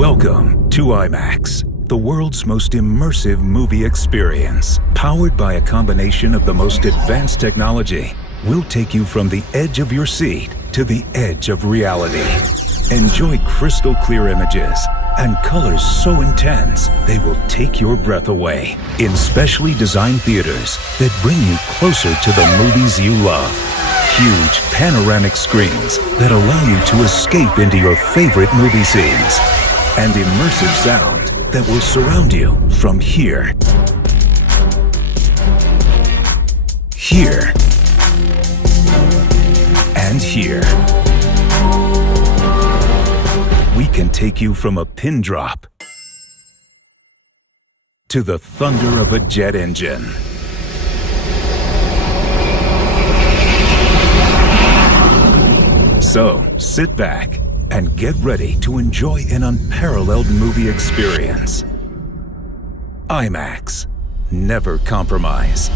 Welcome to IMAX, the world's most immersive movie experience. Powered by a combination of the most advanced technology, we'll take you from the edge of your seat to the edge of reality. Enjoy crystal clear images and colors so intense they will take your breath away in specially designed theaters that bring you closer to the movies you love. Huge panoramic screens that allow you to escape into your favorite movie scenes. And immersive sound that will surround you from here, here, and here. We can take you from a pin drop to the thunder of a jet engine. So, sit back and get ready to enjoy an unparalleled movie experience. IMAX. Never compromise.